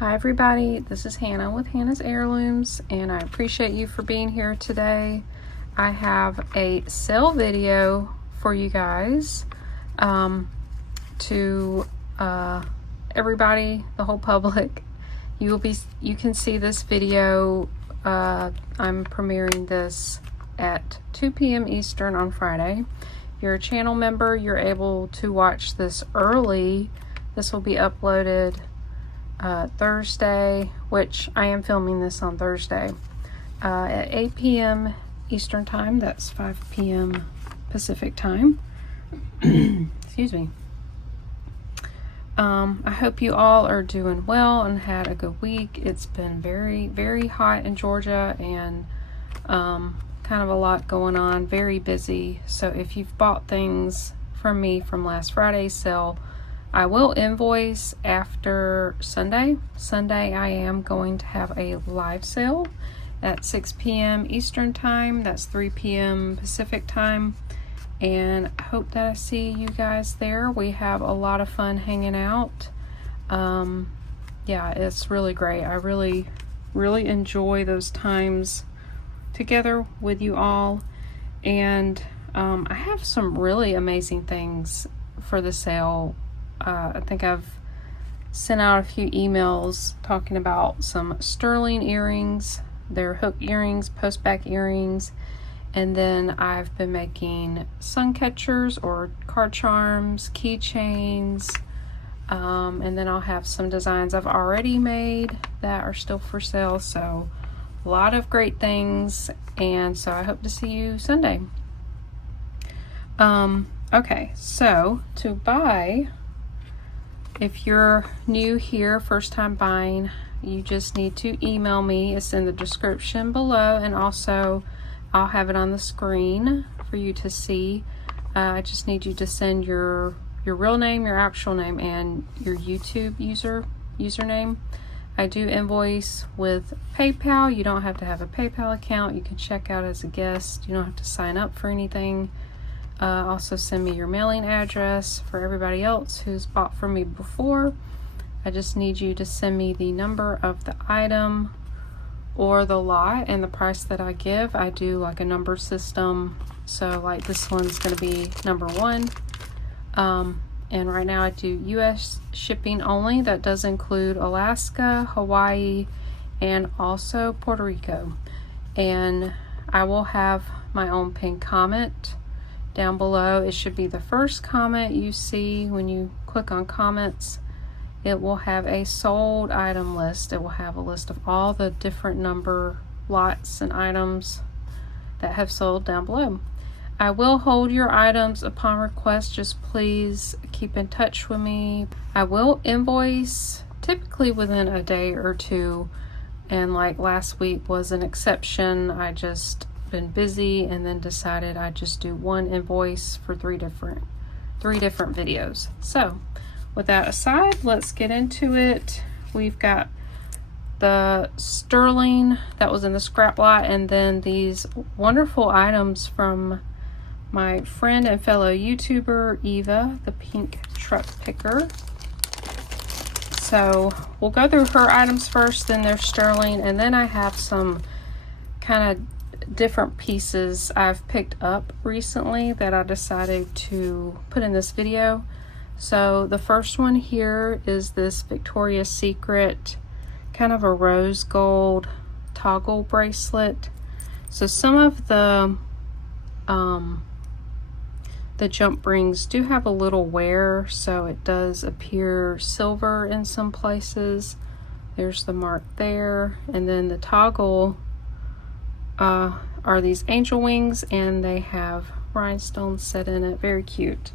Hi everybody, this is Hannah with Hannah's Heirlooms, and I appreciate you for being here today. I have a sale video for you guys, to everybody, the whole public. You can see this video. I'm premiering this at 2 p.m. Eastern on Friday. If you're a channel member, you're able to watch this early. This will be uploaded Thursday, which I am filming this on Thursday at 8 p.m. Eastern time. That's 5 p.m. Pacific time. Excuse me. I hope you all are doing well and had a good week. It's been very, very hot in Georgia, and kind of a lot going on, very busy. So if you've bought things from me from last Friday's sale, I will invoice after Sunday. Sunday I am going to have a live sale at 6 p.m. Eastern time. That's 3 p.m. Pacific time. And I hope that I see you guys there. We have a lot of fun hanging out. Yeah, it's really great. I really, really enjoy those times together with you all. And I have some really amazing things for the sale. I think I've sent out a few emails talking about some sterling earrings. They're hook earrings, post back earrings, and then I've been making sun catchers or card charms, keychains, and then I'll have some designs I've already made that are still for sale. So a lot of great things, and so I hope to see you Sunday. Okay, so to buy, if you're new here, first time buying, you just need to email me. It's in the description below, and also I'll have it on the screen for you to see. I just need you to send your real name, your actual name, and your YouTube username. I do invoice with PayPal. You don't have to have a PayPal account. You can check out as a guest. You don't have to sign up for anything. Also send me your mailing address for everybody else who's bought from me before. I just need you to send me the number of the item or the lot and the price that I give. I do like a number system. So like this one's going to be number 1. And right now I do US shipping only. That does include Alaska, Hawaii, and also Puerto Rico. And I will have my own pinned comment down below. It should be the first comment you see when you click on comments. It will have a sold item list. It will have a list of all the different number lots and items that have sold down below. I will hold your items upon request. Just please keep in touch with me. I will invoice typically within a day or two, and like last week was an exception. I just been busy and then decided I'd just do one invoice for three different videos. So with that aside, let's get into it. We've got the sterling that was in the scrap lot, and then these wonderful items from my friend and fellow YouTuber Eva, the pink truck picker. So we'll go through her items first, then there's sterling, and then I have some kind of different pieces I've picked up recently that I decided to put in this video. So the first one here is this Victoria's Secret kind of a rose gold toggle bracelet. So some of the jump rings do have a little wear, so it does appear silver in some places. There's the mark there, and then the toggle are these angel wings, and they have rhinestones set in it. Very cute.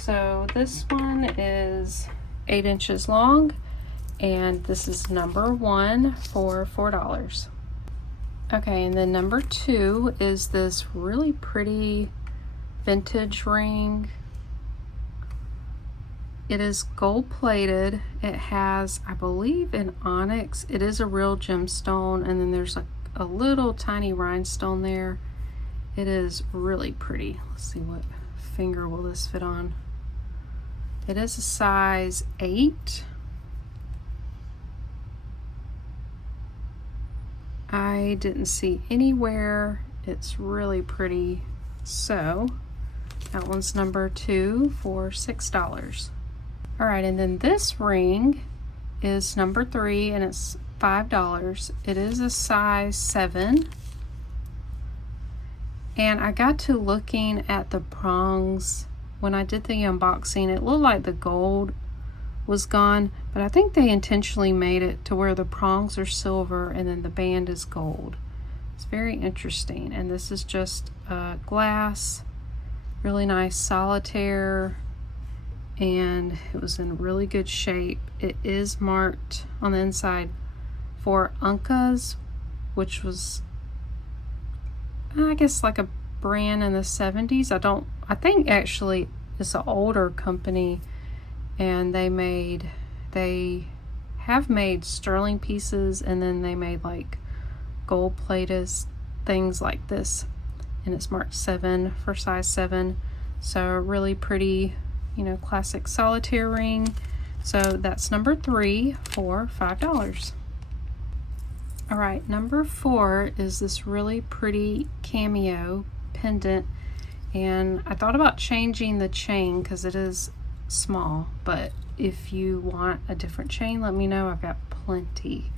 So this one is 8 inches long, and this is number 1 for $4. Okay, and then number 2 is this really pretty vintage ring. It is gold plated. It has, I believe, an onyx. It is a real gemstone, and then there's a little tiny rhinestone there. It is really pretty. Let's see, what finger will this fit on. It is a size 8. I didn't see anywhere. It's really pretty. So that one's number 2 for $6. All right, and then this ring is number 3 and it's $5. It is a size 7. And I got to looking at the prongs when I did the unboxing. It looked like the gold was gone, but I think they intentionally made it to where the prongs are silver and then the band is gold. It's very interesting. And this is just glass, really nice solitaire, and it was in really good shape. It is marked on the inside for Uncas, which was, I guess, like a brand in the 70s. I think actually it's an older company, and they have made sterling pieces, and then they made like gold plated things like this, and it's marked 7 for size 7. So really pretty, you know, classic solitaire ring. So that's number 3 for $5. All right, number 4 is this really pretty cameo pendant, and I thought about changing the chain because it is small, but if you want a different chain, let me know. I've got plenty.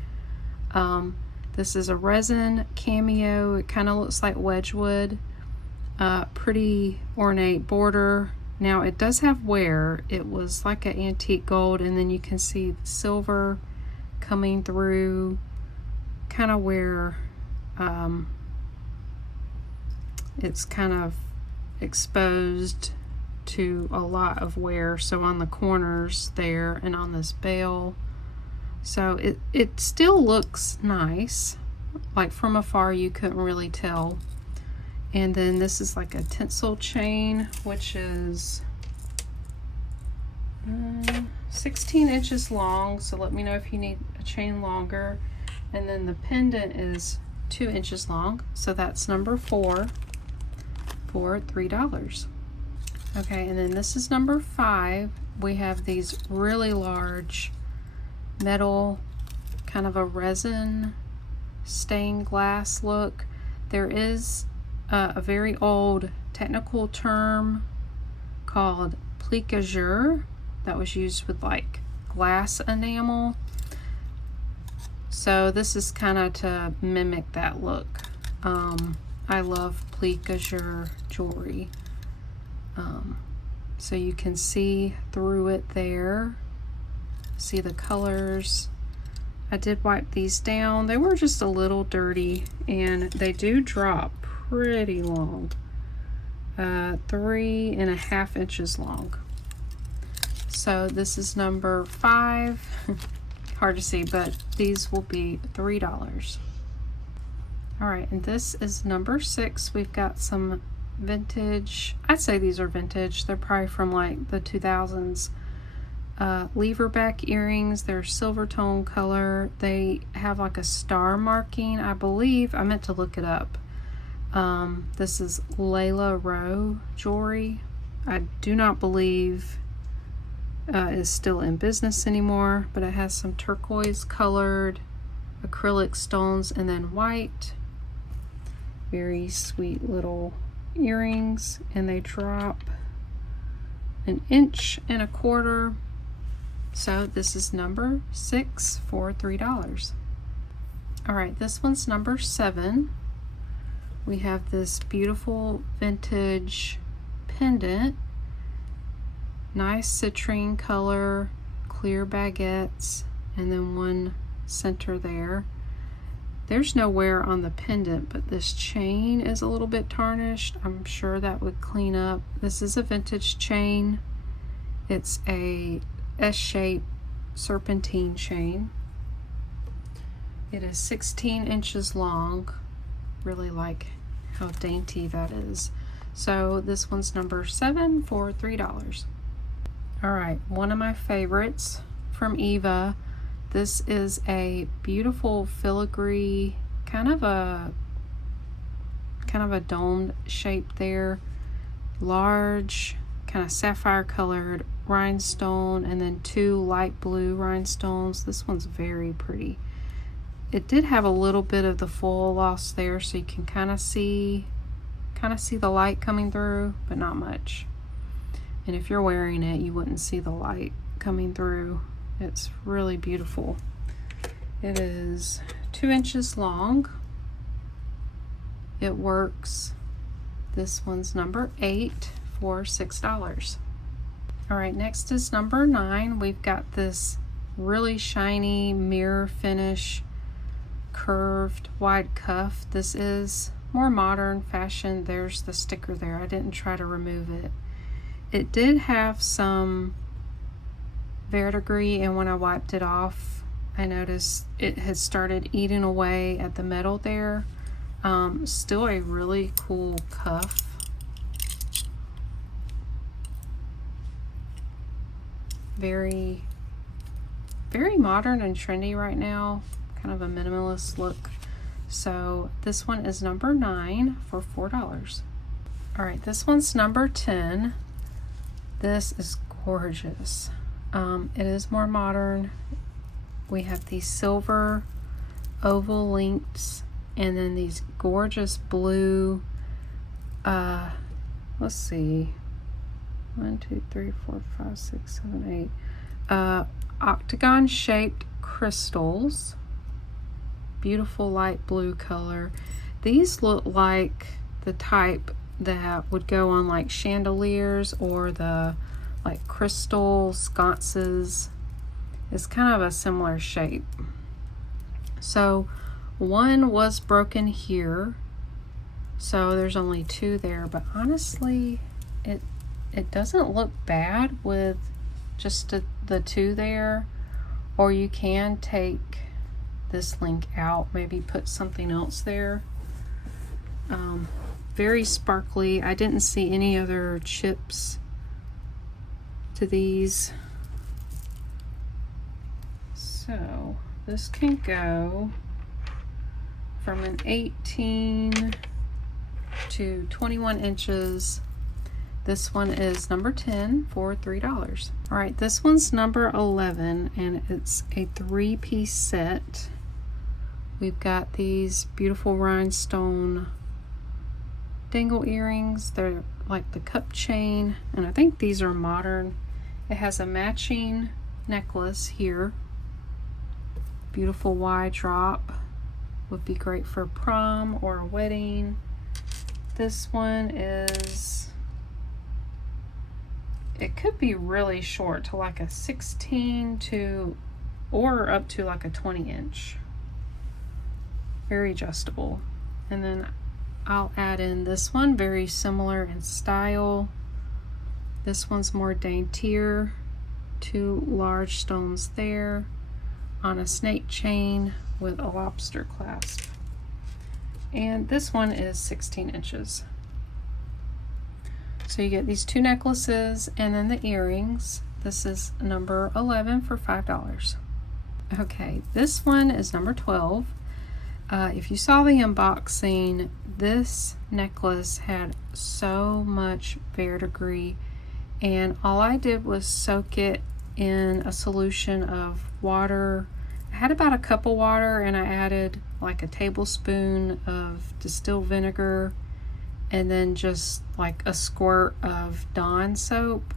This is a resin cameo. It kind of looks like Wedgwood. Pretty ornate border. Now it does have wear. It was like an antique gold, and then you can see the silver coming through, kind of where it's kind of exposed to a lot of wear. So on the corners there and on this bail. So it still looks nice. Like from afar you couldn't really tell. And then this is like a tinsel chain, which is 16 inches long. So let me know if you need a chain longer. And then the pendant is 2 inches long. So that's number 4 for $3. Okay, and then this is number 5. We have these really large metal, kind of a resin stained glass look. There is a very old technical term called plicature that was used with like glass enamel. So this is kind of to mimic that look. I love plicature jewelry. So you can see through it there. See the colors. I did wipe these down. They were just a little dirty, and they do drop pretty long. 3.5 inches long. So this is number 5. Hard to see, but these will be $3. All right, and this is number 6. We've got some vintage, I'd say these are vintage. They're probably from like the 2000s. Lever back earrings. They're silver tone color. They have like a star marking, I believe. I meant to look it up. This is Layla Rowe jewelry. I do not believe is still in business anymore, but it has some turquoise colored acrylic stones and then white. Very sweet little earrings, and they drop 1.25 inches. So this is number 6 for $3. All right, this one's number 7. We have this beautiful vintage pendant, nice citrine color, clear baguettes, and then one center there. There's no wear on the pendant, but this chain is a little bit tarnished. I'm sure that would clean up. This is a vintage chain. It's a S-shaped serpentine chain. It is 16 inches long. Really like how dainty that is. So this one's number 7 for $3. All right, one of my favorites from Eva. This is a beautiful filigree, kind of a domed shape there. Large, kind of sapphire colored rhinestone, and then 2 light blue rhinestones. This one's very pretty. it did have a little bit of the foil loss there, so you can kind of see the light coming through, but not much. And if you're wearing it, you wouldn't see the light coming through. It's really beautiful. It is 2 inches long. It works. This one's number 8 for $6. All right, next is number 9. We've got this really shiny mirror finish curved wide cuff. This is more modern fashion. There's the sticker there. I didn't try to remove it. It did have some verdigris, and when I wiped it off, I noticed it had started eating away at the metal there. Still a really cool cuff. Very, very modern and trendy right now. Kind of a minimalist look. So this one is number 9 for $4. All right, this one's number 10. This is gorgeous. It is more modern. We have these silver oval links, and then these gorgeous blue, let's see, 1, 2, 3, 4, 5, 6, 7, 8, octagon shaped crystals. Beautiful light blue color. These look like the type that would go on like chandeliers or the like crystal sconces. It's kind of a similar shape. So one was broken here, so there's only 2 there, but honestly it doesn't look bad with just the 2 there. Or you can take this link out, maybe put something else there. Very sparkly. I didn't see any other chips to these. So this can go from an 18 to 21 inches. This one is number 10 for $3. All right, this one's number 11, and it's a 3-piece set. We've got these beautiful rhinestone dangle earrings. They're like the cup chain, and I think these are modern. It has a matching necklace here. Beautiful wide drop. Would be great for prom or a wedding. This one is, it could be really short to like a 16 to, or up to like a 20 inch. Very adjustable. And then I'll add in this one, very similar in style. This one's more daintier. 2 large stones there on a snake chain with a lobster clasp. And this one is 16 inches. So you get these 2 necklaces and then the earrings. This is number 11 for $5. Okay, this one is number 12. If you saw the unboxing, this necklace had so much verdigris, and all I did was soak it in a solution of water. I had about a cup of water, and I added like a tablespoon of distilled vinegar and then just like a squirt of Dawn soap.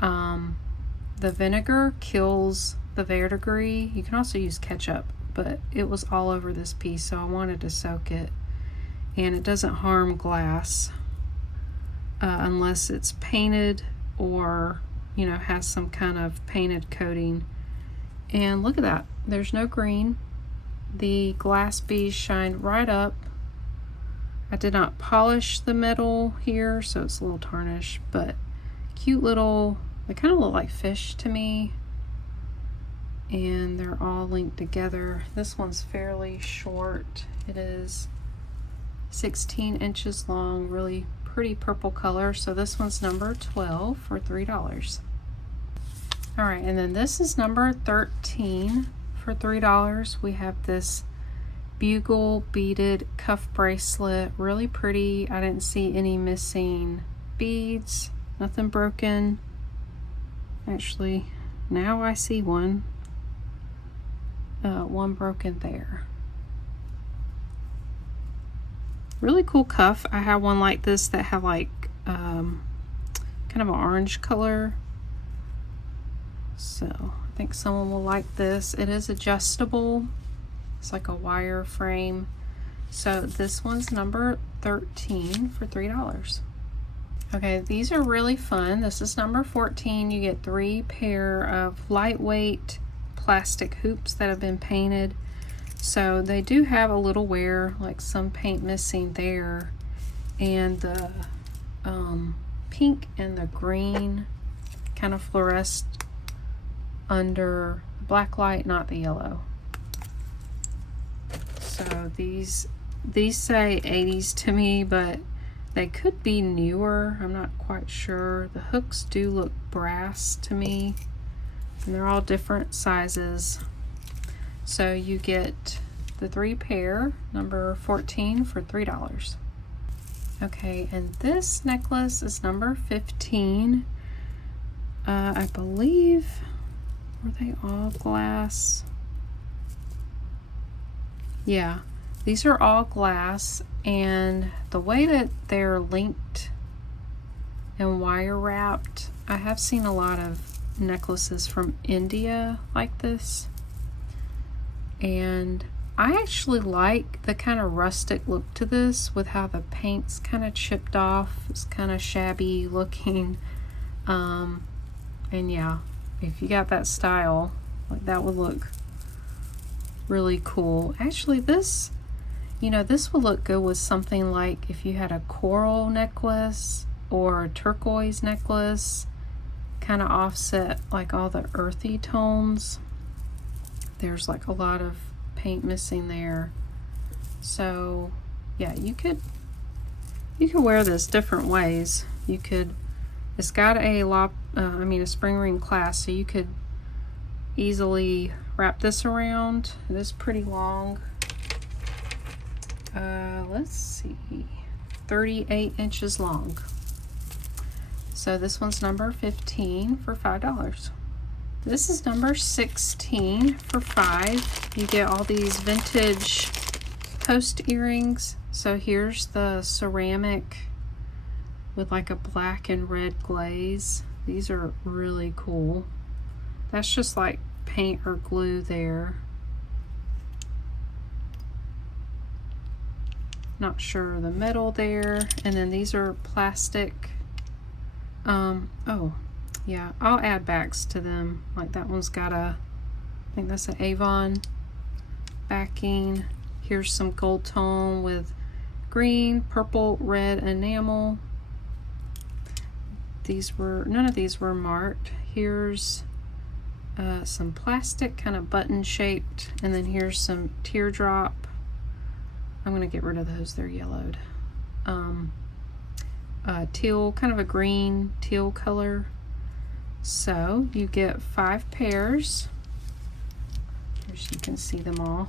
The vinegar kills the verdigris. You can also use ketchup, but it was all over this piece, so I wanted to soak it. And it doesn't harm glass unless it's painted or, you know, has some kind of painted coating. And look at that, there's no green. The glass beads shine right up. I did not polish the metal here, so it's a little tarnished, but cute little, they kind of look like fish to me. And they're all linked together. This one's fairly short. It is 16 inches long, really pretty purple color. So this one's number 12 for $3. All right, and then this is number 13 for $3. We have this bugle beaded cuff bracelet, really pretty. I didn't see any missing beads, nothing broken. Actually, now I see one. one broken there. Really cool cuff. I have one like this that had like kind of an orange color. So I think someone will like this. It is adjustable. It's like a wire frame. So this one's number 13 for $3. Okay, these are really fun. This is number 14. You get 3 pair of lightweight plastic hoops that have been painted. So they do have a little wear, like some paint missing there. And the pink and the green kind of fluoresced under black light, not the yellow. So these say 80s to me, but they could be newer. I'm not quite sure. The hooks do look brass to me, and they're all different sizes. So you get the 3 pair, number 14 for $3. Okay, and this necklace is number 15. I believe, were they all glass? Yeah, these are all glass, and the way that they're linked and wire wrapped, I have seen a lot of necklaces from India like this, and I actually like the kind of rustic look to this with how the paint's kind of chipped off. It's kind of shabby looking, and yeah, if you got that style, like that would look really cool. Actually, this, you know, this would look good with something like if you had a coral necklace or a turquoise necklace, kind of offset like all the earthy tones. There's like a lot of paint missing there. So yeah, you could wear this different ways. You could, it's got a spring ring clasp, so you could easily wrap this around. It is pretty long. Let's see, 38 inches long. So this one's number 15 for $5. This is number 16 for $5. You get all these vintage post earrings. So here's the ceramic with like a black and red glaze. These are really cool. That's just like paint or glue there. Not sure the metal there. And then these are plastic. Oh yeah, I'll add backs to them. Like that one's got a, I think that's an Avon backing. Here's some gold tone with green, purple, red enamel. None of these were marked. Here's some plastic, kind of button shaped, and then here's some teardrop. I'm gonna get rid of those, they're yellowed. Teal, kind of a green teal color. So you get 5 pairs. Here so you can see them all.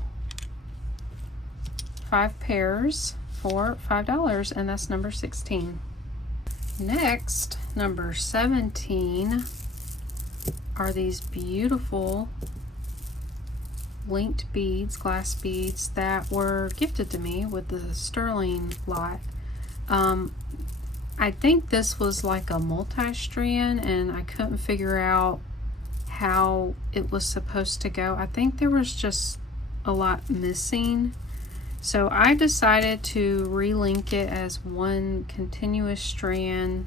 5 pairs for $5, and that's number 16. Next, number 17 are these beautiful linked beads, glass beads that were gifted to me with the sterling lot. I think this was like a multi-strand, and I couldn't figure out how it was supposed to go. I think there was just a lot missing. So I decided to relink it as one continuous strand.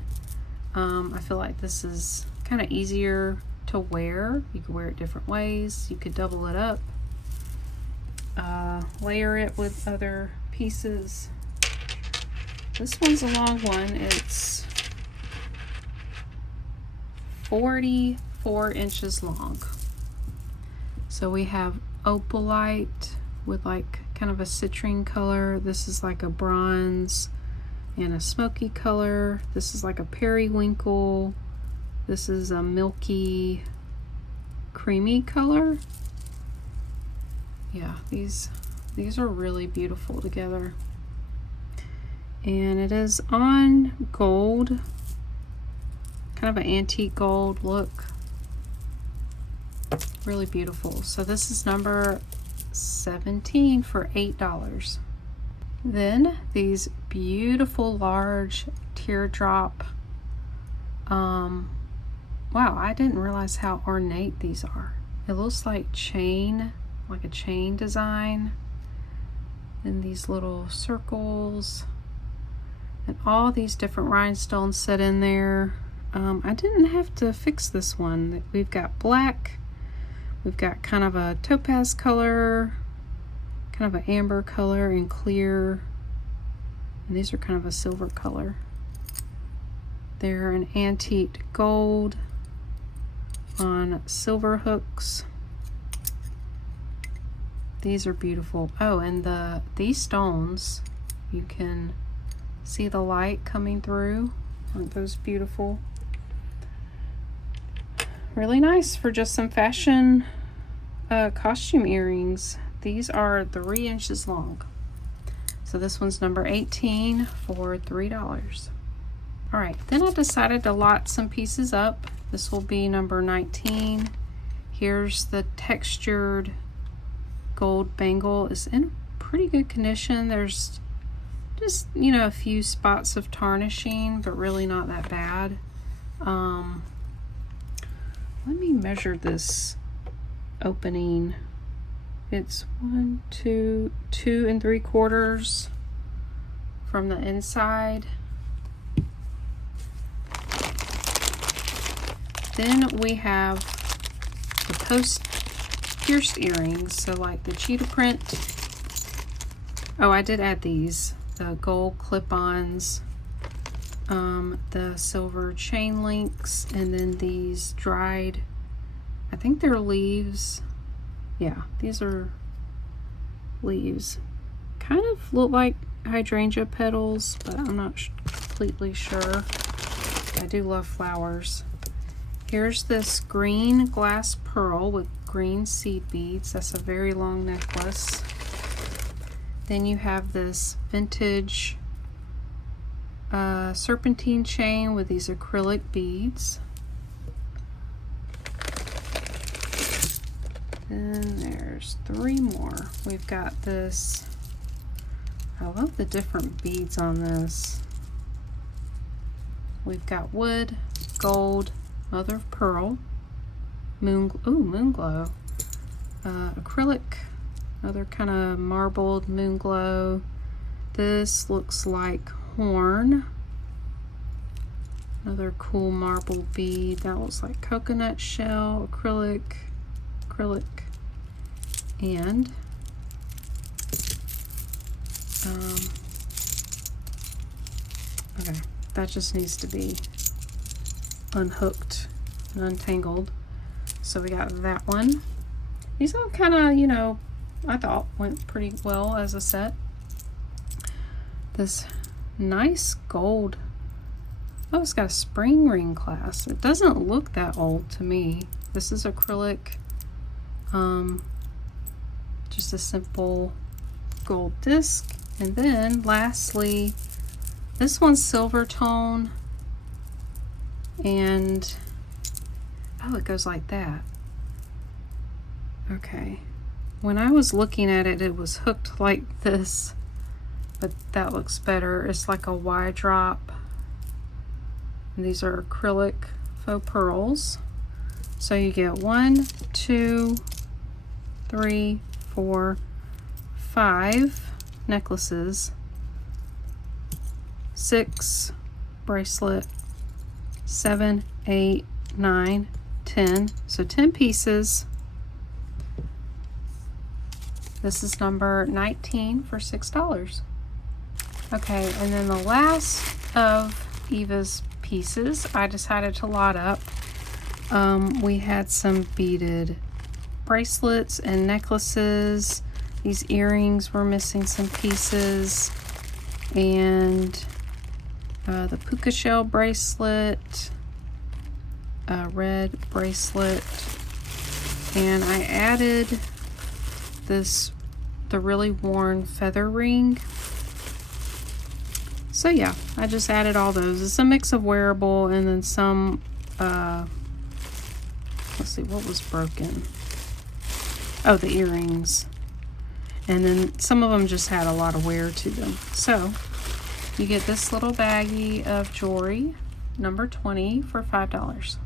I feel like this is kind of easier to wear. You could wear it different ways. You could double it up, layer it with other pieces. This one's a long one. It's 44 inches long. So we have opalite with like kind of a citrine color. This is like a bronze and a smoky color. This is like a periwinkle. This is a milky creamy color. Yeah, these are really beautiful together. And it is on gold, kind of an antique gold look. Really beautiful. So this is number 17 for $8. Then these beautiful large teardrop. Wow, I didn't realize how ornate these are. It looks like chain, like a chain design. And these little circles. And all these different rhinestones set in there. I didn't have to fix this one. We've got black. We've got kind of a topaz color, kind of an amber color, and clear. And these are kind of a silver color. They're an antique gold on silver hooks. These are beautiful. Oh, and these stones, you can see the light coming through. Aren't those beautiful? Really nice for just some fashion costume earrings. These are 3 inches long. So this one's number 18 for $3. All right, then I decided to lot some pieces up. This will be number 19. Here's the textured gold bangle. It's in pretty good condition. There's just, you know, a few spots of tarnishing, but really not that bad. Let me measure this opening. It's 2 3/4 from the inside. Then we have the post pierced earrings, so like the cheetah print. Oh, I did add these, the gold clip-ons, the silver chain links, and then these dried, I think they're leaves. Yeah, these are leaves. Kind of look like hydrangea petals, but I'm not completely sure. I do love flowers. Here's this green glass pearl with green seed beads. That's a very long necklace. Then you have this vintage serpentine chain with these acrylic beads. Then there's 3 more. We've got this, I love the different beads on this. We've got wood, gold, mother of pearl, moon glow, acrylic, another kind of marbled moon glow. This looks like horn, another cool marble bead. That looks like coconut shell, acrylic, and okay, that just needs to be unhooked and untangled. So we got that one. These all kind of, you know, I thought went pretty well as a set. This nice gold, oh, it's got a spring ring clasp. It doesn't look that old to me. This is acrylic, just a simple gold disc. And then lastly, this one's silver tone, and oh, it goes like that. Okay, when I was looking at it, it was hooked like this, but that looks better. It's like a Y drop, and these are acrylic faux pearls. So you get 1, 2, 3, 4, 5 necklaces, 6 bracelet, 7, 8, 9, 10. So 10 pieces. This is number 19 for $6. Okay, and then the last of Eva's pieces, I decided to lot up. We had some beaded bracelets and necklaces. These earrings were missing some pieces, and the puka shell bracelet, red bracelet, and I added the really worn feather ring. So yeah, I just added all those. It's a mix of wearable and then some, let's see, what was broken? Oh, the earrings. And then some of them just had a lot of wear to them. So you get this little baggie of jewelry, number 20, for $5.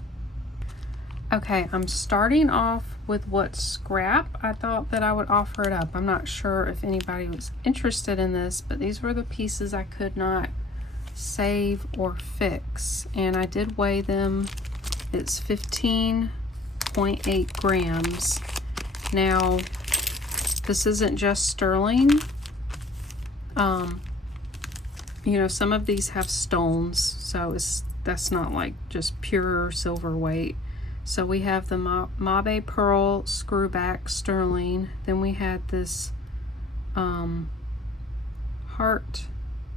Okay, I'm starting off with what's scrap. I thought that I would offer it up. I'm not sure if anybody was interested in this, but these were the pieces I could not save or fix. And I did weigh them. It's 15.8 grams. Now, this isn't just sterling. You know, some of these have stones, so that's not like just pure silver weight. So we have the Mabe Pearl Screwback Sterling. Then we had this heart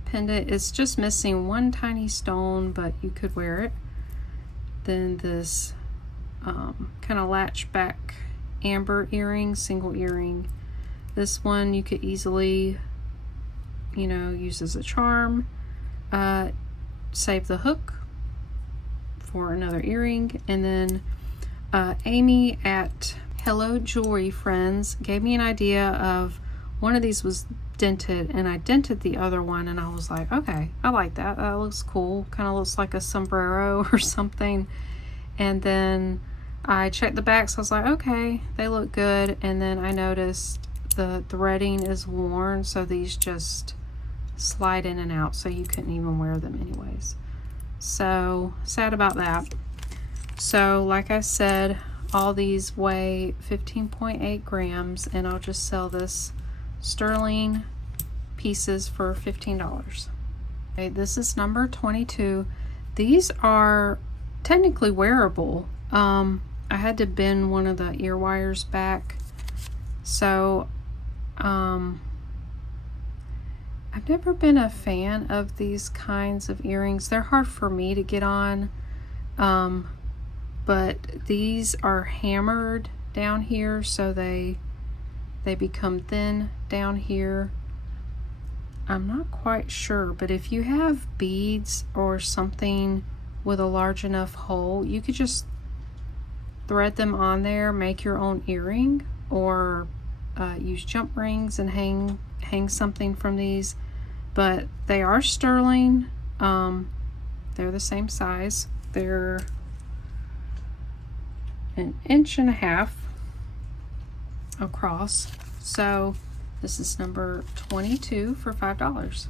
pendant. It's just missing one tiny stone, but you could wear it. Then this kind of latch back amber earring, single earring. This one you could easily, you know, use as a charm. Save the hook for another earring. And then Amy at Hello Jewelry Friends gave me an idea of one of these was dented, and I dented the other one, and I was like, okay, I like that. That looks cool. Kind of looks like a sombrero or something. And then I checked the backs. I was like, okay, they look good. And then I noticed the threading is worn, so these just slide in and out, so you couldn't even wear them anyways. So sad about that. So like I said, all these weigh 15.8 grams, and I'll just sell this sterling pieces for $15. Okay, this is number 22. These are technically wearable. I had to bend one of the ear wires back, so I've never been a fan of these kinds of earrings. They're hard for me to get on, but these are hammered down here, so they become thin down here. I'm not quite sure, but if you have beads or something with a large enough hole, you could just thread them on there, make your own earring, or use jump rings and hang something from these. But they are sterling. They're the same size. They're 1.5 inches across. So this is number 22 for $5.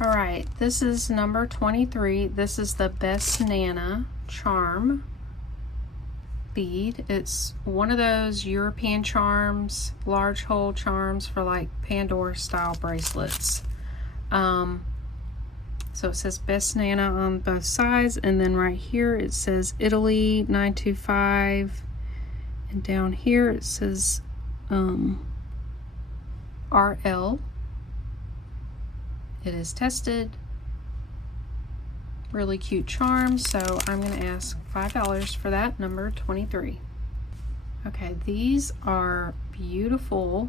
All right, this is number 23. This is the Best Nana charm bead. It's one of those European charms, large hole charms for like Pandora style bracelets. So it says Best Nana on both sides, and then right here it says Italy 925, and down here it says RL. It is tested. Really cute charm, so I'm going to ask $5 for that, number 23. Okay, these are beautiful.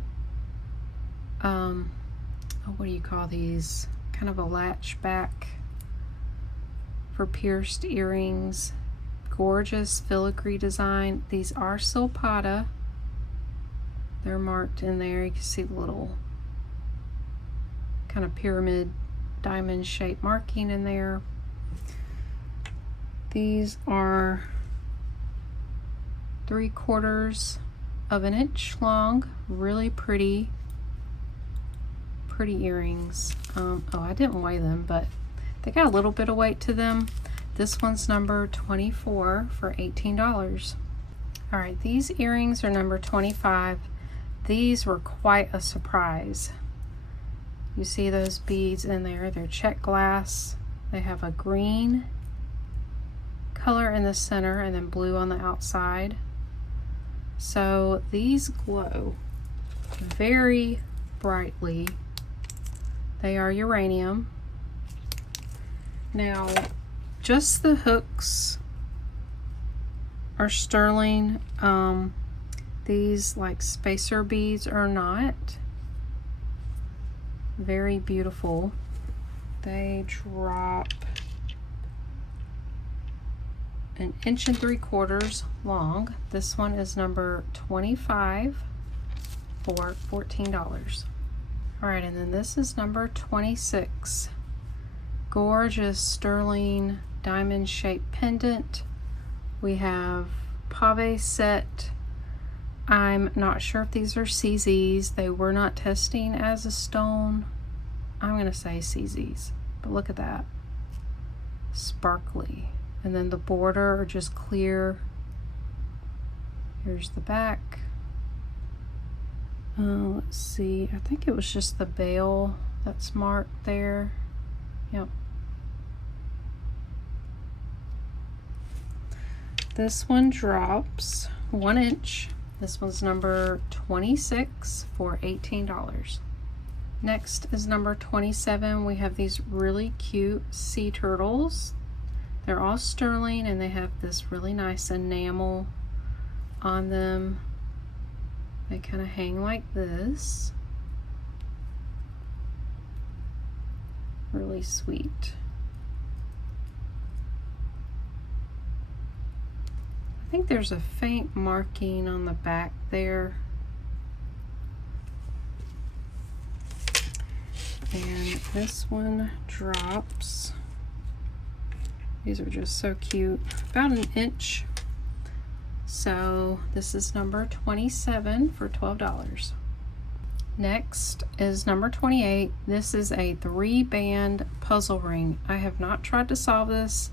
What do you call these? Kind of a latch back for pierced earrings. Gorgeous filigree design. These are Silpata. They're marked in there. You can see the little kind of pyramid diamond shaped marking in there. These are 3/4 of an inch long. Really pretty earrings. Oh, I didn't weigh them, but they got a little bit of weight to them. This one's number 24 for $18. All right, these earrings are number 25. These were quite a surprise. You see those beads in there. They're check glass. They have a green color in the center and then blue on the outside. So these glow very brightly. They are uranium. Now, just the hooks are sterling. These like spacer beads are not. Very beautiful. They drop 1.75 inches long. This one is number 25 for $14. All right, and then this is number 26. Gorgeous sterling diamond shaped pendant. We have pave set. I'm not sure if these are CZs. They were not testing as a stone. I'm gonna say CZs, but look at that. Sparkly. And then the border are just clear. Here's the back. Let's see, I think it was just the bail that's marked there. Yep. This one drops 1 inch. This one's number 26 for $18. Next is number 27. We have these really cute sea turtles. They're all sterling and they have this really nice enamel on them. They kind of hang like this. Really sweet. I think there's a faint marking on the back there. And this one drops. These are just so cute. About 1 inch. So this is number 27 for $12. Next is number 28. This is a 3-band puzzle ring. I have not tried to solve this.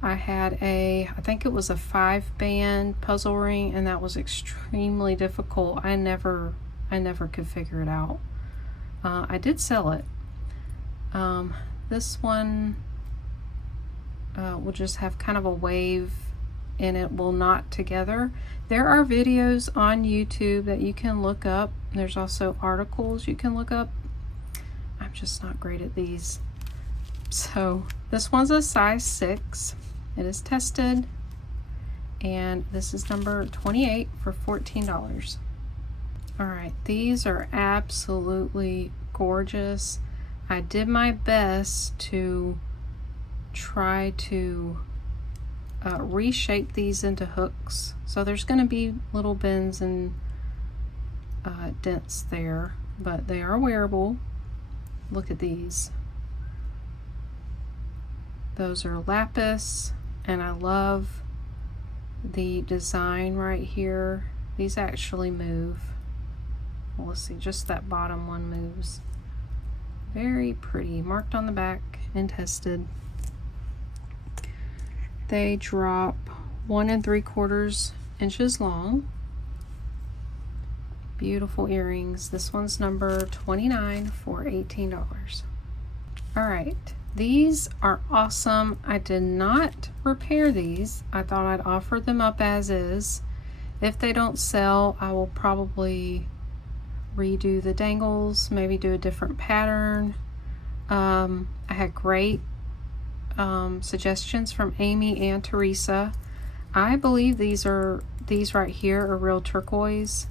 I had I think it was a 5-band puzzle ring, and that was extremely difficult. I never could figure it out. I did sell it. This one will just have kind of a wave and it will knot together. There are videos on YouTube that you can look up. There's also articles you can look up. I'm just not great at these. So this one's a size 6. It is tested, and this is number 28 for $14. All right, these are absolutely gorgeous. I did my best to try to reshape these into hooks. So there's going to be little bends and dents there, but they are wearable. Look at these. Those are lapis, and I love the design right here. These actually move. Well, let's see, just that bottom one moves. Very pretty. Marked on the back and tested. They drop 1 3/4 inches long. Beautiful earrings. This one's number 29 for $18. All right, these are awesome. I did not repair these. I thought I'd offer them up as is. If they don't sell, I will probably redo the dangles, maybe do a different pattern. I had great suggestions from Amy and Teresa. I believe these right here are real turquoise,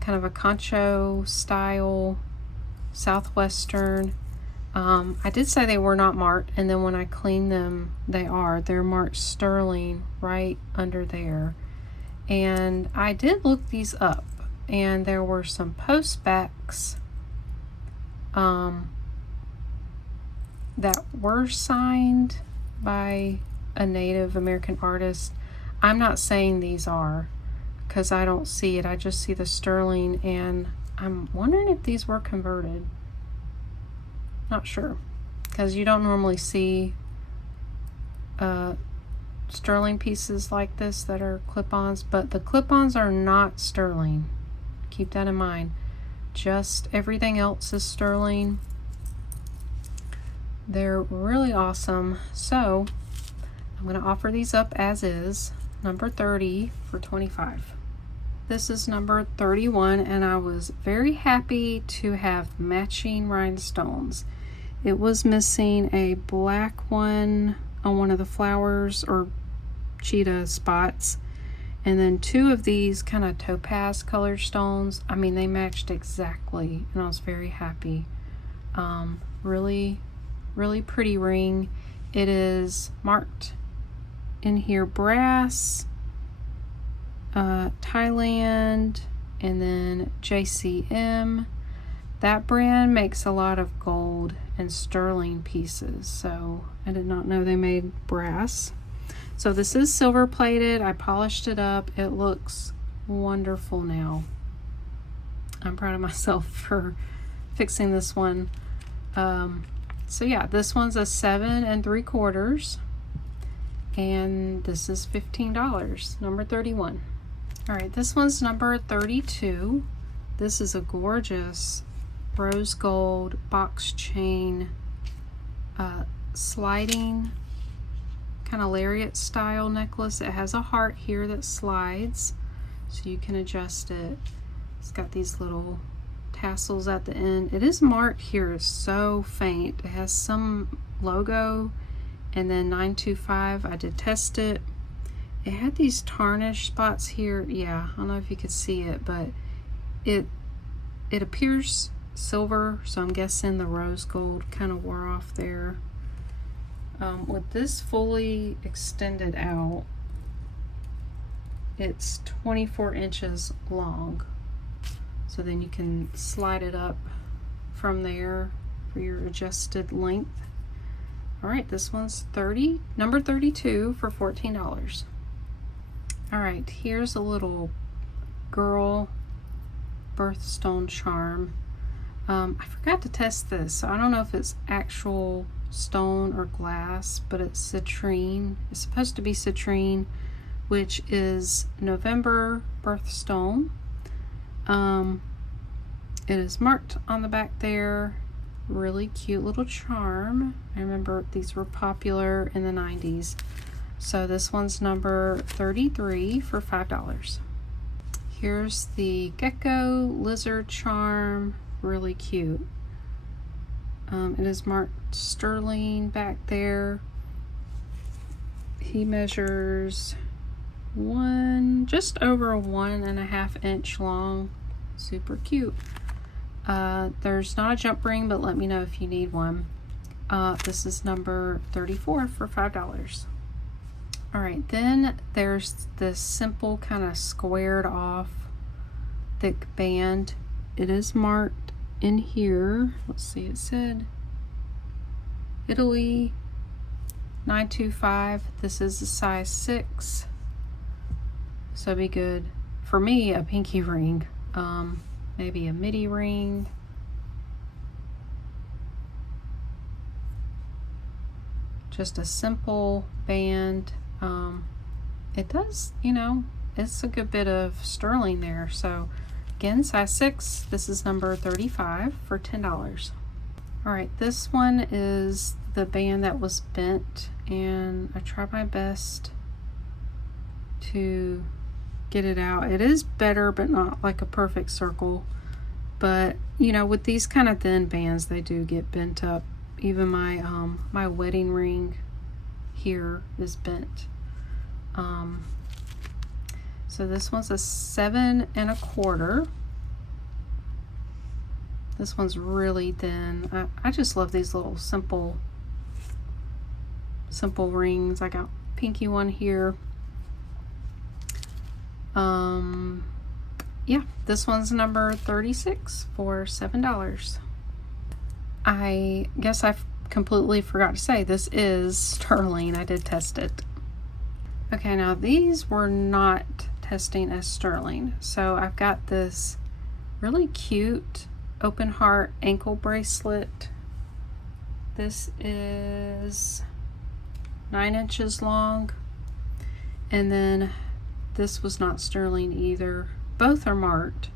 kind of a concho style, southwestern. I did say they were not marked, and then when I cleaned them, they're marked sterling right under there. And I did look these up, and there were some post backs that were signed by a Native American artist. I'm not saying these are, because I don't see it. I just see the sterling, and I'm wondering if these were converted. Not sure, because you don't normally see sterling pieces like this that are clip-ons, but the clip-ons are not sterling. Keep that in mind. Just everything else is sterling. They're really awesome. So I'm going to offer these up as is, number 30 for $25. This is number 31, and I was very happy to have matching rhinestones. It was missing a black one on one of the flowers or cheetah spots, and then 2 of these kind of topaz colored stones. I mean, they matched exactly, and I was very happy. Really pretty ring. It is marked in here brass, Thailand, And then JCM. That brand makes a lot of gold and sterling pieces, so I did not know they made brass. So this is silver plated. I polished it up. It looks wonderful now. I'm proud of myself for fixing this one. So yeah, this one's a 7 3/4, and this is $15, number 31. All right, this one's number 32. This is a gorgeous rose gold box chain, sliding kind of lariat style necklace. It has a heart here that slides, so you can adjust it. It's got these little tassels at the end. It is marked here, it's so faint. It has some logo, and then 925. I did test it. It had these tarnish spots here. Yeah, I don't know if you could see it, but it appears silver, so I'm guessing the rose gold kind of wore off there. With this fully extended out, it's 24 inches long, so then you can slide it up from there for your adjusted length. All right, this one's number 32 for $14. All right, here's a little girl birthstone charm. I forgot to test this, so I don't know if it's actual stone or glass, but it's citrine. It's supposed to be citrine, which is November birthstone. It is marked on the back there. Really cute little charm. I remember these were popular in the 90s. So this one's number 33 for $5. Here's the gecko lizard charm. Really cute. It is marked sterling back there. He measures just over 1.5 inch long. Super cute. There's not a jump ring, but let me know if you need one. This is number 34 for $5. All right, then there's this simple kind of squared off thick band. It is marked in here. Let's see, it said Italy 925. This is a size 6, so it'd be good for me, a pinky ring, maybe a midi ring. Just a simple band. It does, it's a good bit of sterling there. So again, size 6. This is number 35 for $10. All right, this one is the band that was bent, and I tried my best to get it out. It is better, but not like a perfect circle. But with these kind of thin bands, they do get bent up. Even my my wedding ring here is bent. So this one's a 7 1/4. This one's really thin. I just love these little simple rings. I got pinky one here. Yeah, this one's number 36 for $7. I guess I completely forgot to say this is sterling. I did test it. Okay, now these were not testing as sterling. So I've got this really cute open heart ankle bracelet. This is 9 inches long. And then this was not sterling either. Both are marked.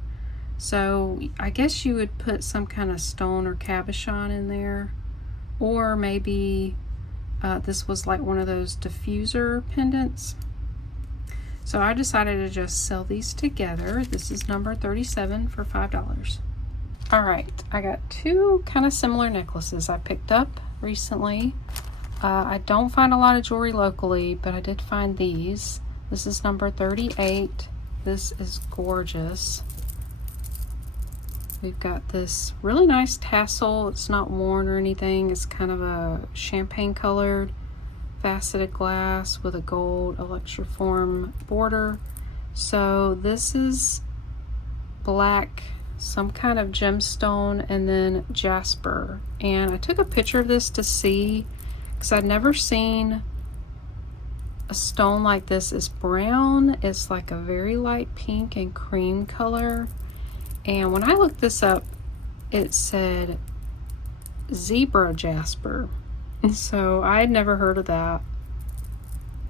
So I guess you would put some kind of stone or cabochon in there, or maybe this was like one of those diffuser pendants. So I decided to just sell these together. This is number 37 for $5. All right, I got two kind of similar necklaces I picked up recently. I don't find a lot of jewelry locally, but I did find these. This is number 38. This is gorgeous. We've got this really nice tassel. It's not worn or anything. It's kind of a champagne colored faceted glass with a gold electroform border. So this is black, some kind of gemstone, and then jasper. And I took a picture of this to see, because I'd never seen a stone like this. It's brown, it's like a very light pink and cream color. And when I looked this up, it said zebra jasper. So I had never heard of that.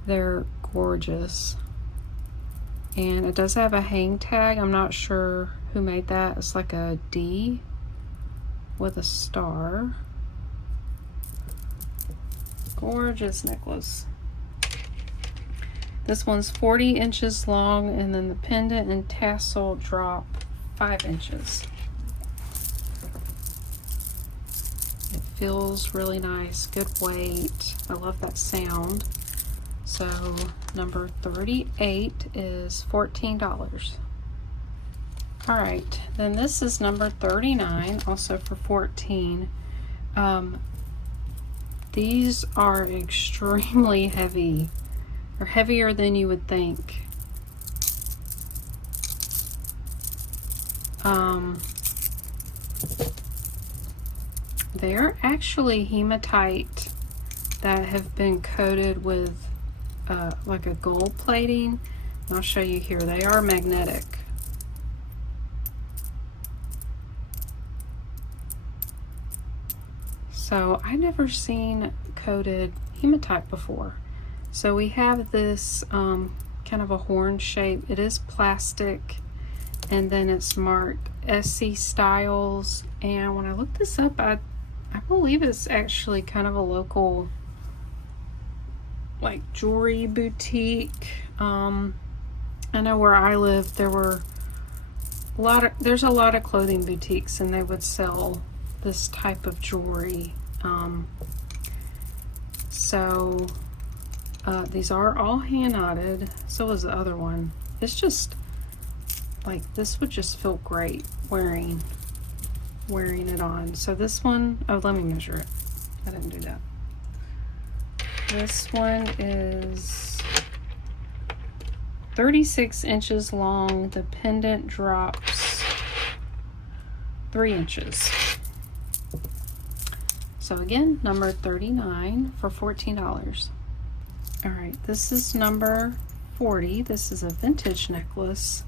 They're gorgeous. And it does have a hang tag. I'm not sure who made that. It's like a D with a star. Gorgeous necklace. This one's 40 inches long, and then the pendant and tassel drop 5 inches. It feels really nice, good weight. I love that sound. So number 38 is $14. All right, then this is number 39, also for $14. These are extremely heavy. They're heavier than you would think. They're actually hematite that have been coated with like a gold plating. I'll show you here. They are magnetic. So I never seen coated hematite before. So we have this kind of a horn shape. It is plastic, and then it's marked SC Styles. And when I looked this up, I believe it's actually kind of a local like jewelry boutique. I know where I live there's a lot of clothing boutiques, and they would sell this type of jewelry. These are all hand knotted. So is the other one. It's just like, this would just feel great wearing it on. So this one, oh, let me measure it. I didn't do that. This one is 36 inches long. The pendant drops 3 inches. So again, number 39 for $14. All right, this is number 40. This is a vintage necklace,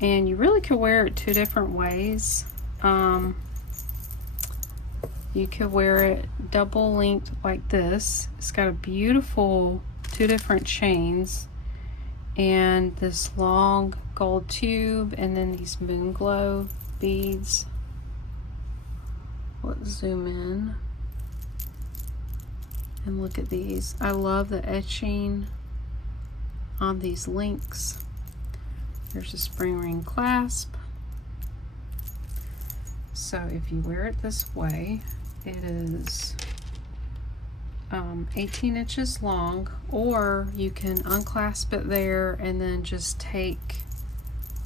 and you really could wear it 2 different ways. You could wear it double linked like this. It's got a beautiful 2 different chains and this long gold tube, and then these moon glow beads. Let's zoom in and look at these. I love the etching on these links. There's a spring ring clasp. So if you wear it this way, it is 18 inches long, or you can unclasp it there and then just take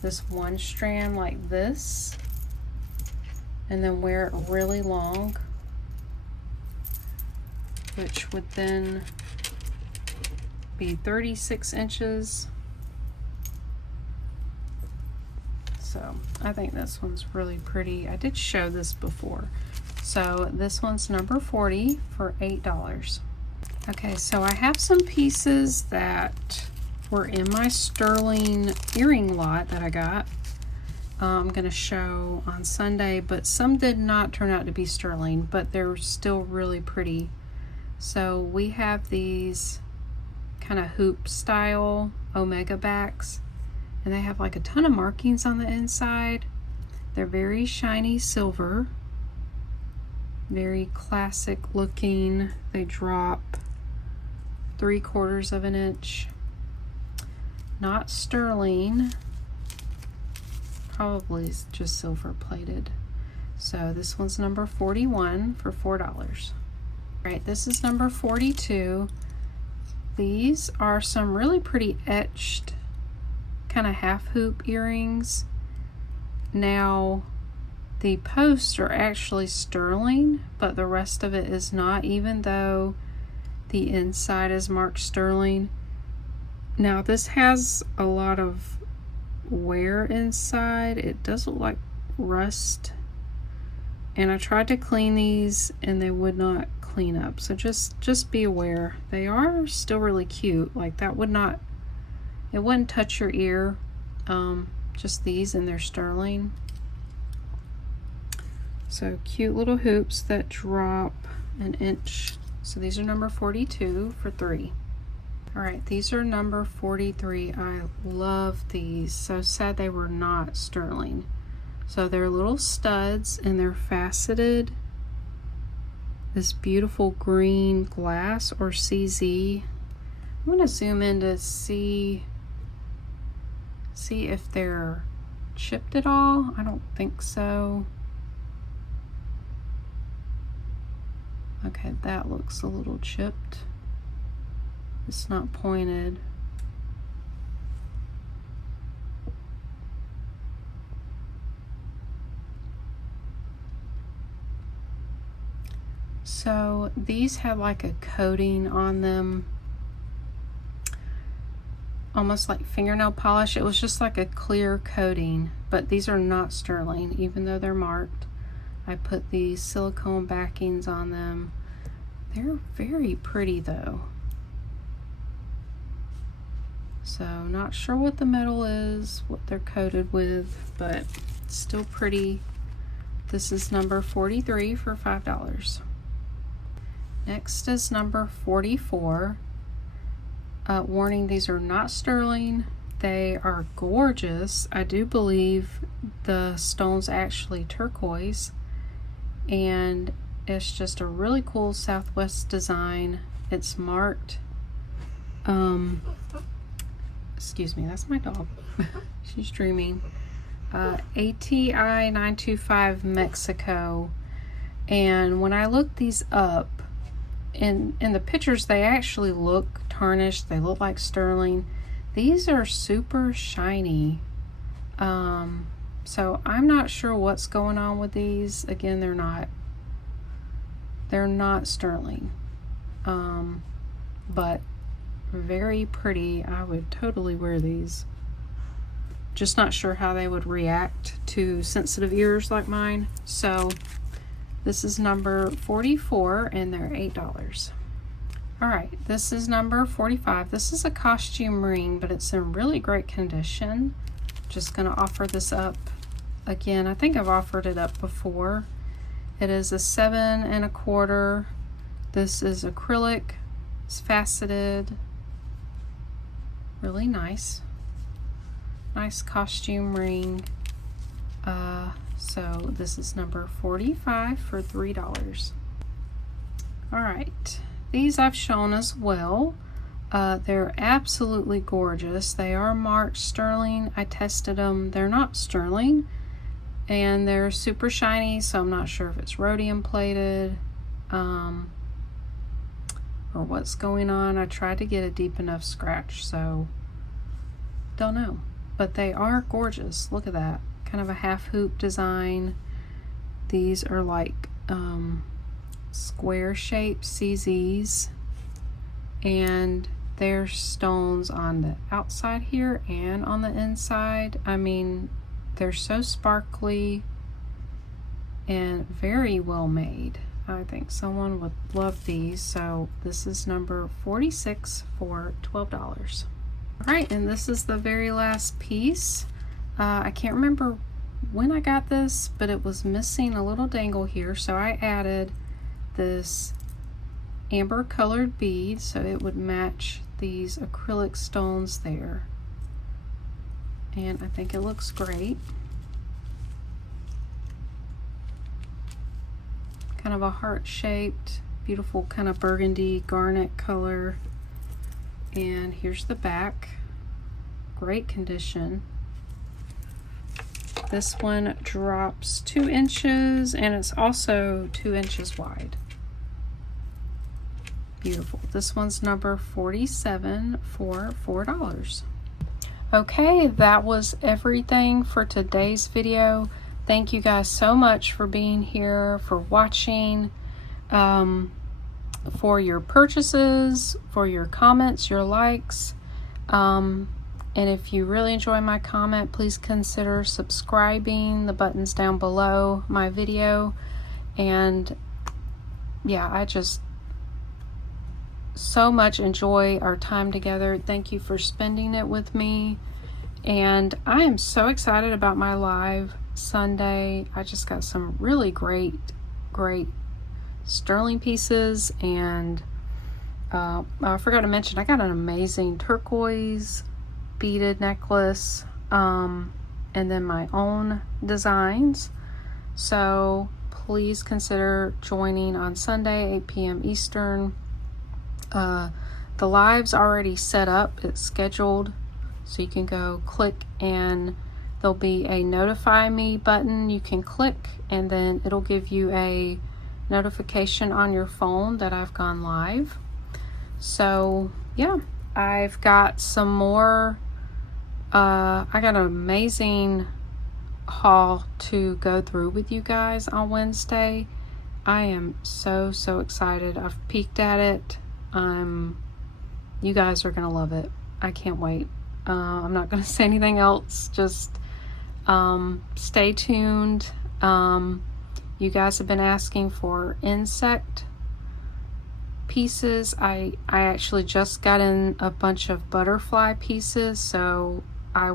this one strand like this and then wear it really long, which would then be 36 inches. So I think this one's really pretty. I did show this before. So this one's number 40 for $8. Okay, so I have some pieces that were in my sterling earring lot that I got. I'm going to show on Sunday, but some did not turn out to be sterling, but they're still really pretty. So we have these kind of hoop style omega backs, and they have like a ton of markings on the inside. They're very shiny silver, very classic looking. They drop 3/4 of an inch. Not sterling, probably just silver plated. So this one's number 41 for $4. Right, this is number 42. These are some really pretty etched kind of half hoop earrings. Now the posts are actually sterling, but the rest of it is not, even though the inside is marked sterling. Now this has a lot of wear inside. It does look like rust. And I tried to clean these and they would not clean up. So just be aware. They are still really cute. Like that would not, it wouldn't touch your ear. Just these, and they're sterling. So cute little hoops that drop an inch. So these are number 42 for $3. All right, these are number 43. I love these. So sad they were not sterling. So they're little studs and they're faceted. This beautiful green glass or CZ. I'm gonna zoom in to see if they're chipped at all. I don't think so. Okay, that looks a little chipped. It's not pointed. So these have like a coating on them, almost like fingernail polish. It was just like a clear coating, but these are not sterling, even though they're marked. I put these silicone backings on them. They're very pretty though. So not sure what the metal is, what they're coated with, but still pretty. This is number 43 for $5. Next is number 44. Warning, these are not sterling. They are gorgeous. I do believe the stone's actually turquoise, and it's just a really cool Southwest design. It's marked, excuse me, that's my dog. She's dreaming. ATI 925 Mexico. And when I looked these up, in the pictures, they actually look tarnished. They look like sterling. These are super shiny. So I'm not sure what's going on with these. Again, they're not sterling. But very pretty. I would totally wear these. Just not sure how they would react to sensitive ears like mine. So this is number 44 and they're $8. All right, this is number 45. This is a costume ring, but it's in really great condition. Just gonna offer this up again. I think I've offered it up before. It is a 7 1/4. This is acrylic. It's faceted. Really nice. Nice costume ring. So this is number 45 for $3. All right, these I've shown as well. They're absolutely gorgeous. They are marked sterling. I tested them. They're not sterling, and they're super shiny, so I'm not sure if it's rhodium plated or what's going on. I tried to get a deep enough scratch, so don't know. But they are gorgeous. Look at that. Kind of a half hoop design. These are like square shaped CZs, and there's stones on the outside here and on the inside. I mean, they're so sparkly and very well made. I think someone would love these. So this is number 46 for $12. All right, and this is the very last piece. I can't remember when I got this, but it was missing a little dangle here, so I added this amber colored bead so it would match these acrylic stones there. And I think it looks great. Kind of a heart-shaped, beautiful kind of burgundy garnet color. And here's the back. Great condition. This one drops 2 inches, and it's also 2 inches wide. Beautiful. This one's number 47 for $4. Okay, that was everything for today's video. Thank you guys so much for being here, for watching, for your purchases, for your comments, your likes. And if you really enjoy my comment, please consider subscribing. The button's down below my video. And yeah, I just so much enjoy our time together. Thank you for spending it with me. And I am so excited about my live Sunday. I just got some really great sterling pieces. And I forgot to mention, I got an amazing turquoise beaded necklace, and then my own designs. So please consider joining on Sunday, 8 p.m. Eastern. The live's already set up, it's scheduled, so you can go click and there'll be a notify me button. You can click and then it'll give you a notification on your phone that I've gone live. So yeah, I've got some more. I got an amazing haul to go through with you guys on Wednesday. I am so excited. I've peeked at it. You guys are gonna love it. I can't wait. I'm not gonna say anything else. Just stay tuned. You guys have been asking for insect pieces. I actually just got in a bunch of butterfly pieces, so I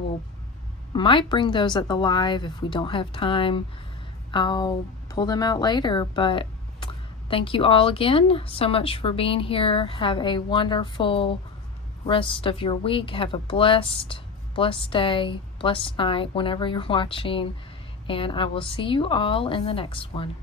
might bring those at the live. If we don't have time, I'll pull them out later. But thank you all again so much for being here. Have a wonderful rest of your week. Have a blessed day, blessed night whenever you're watching, and I will see you all in the next one.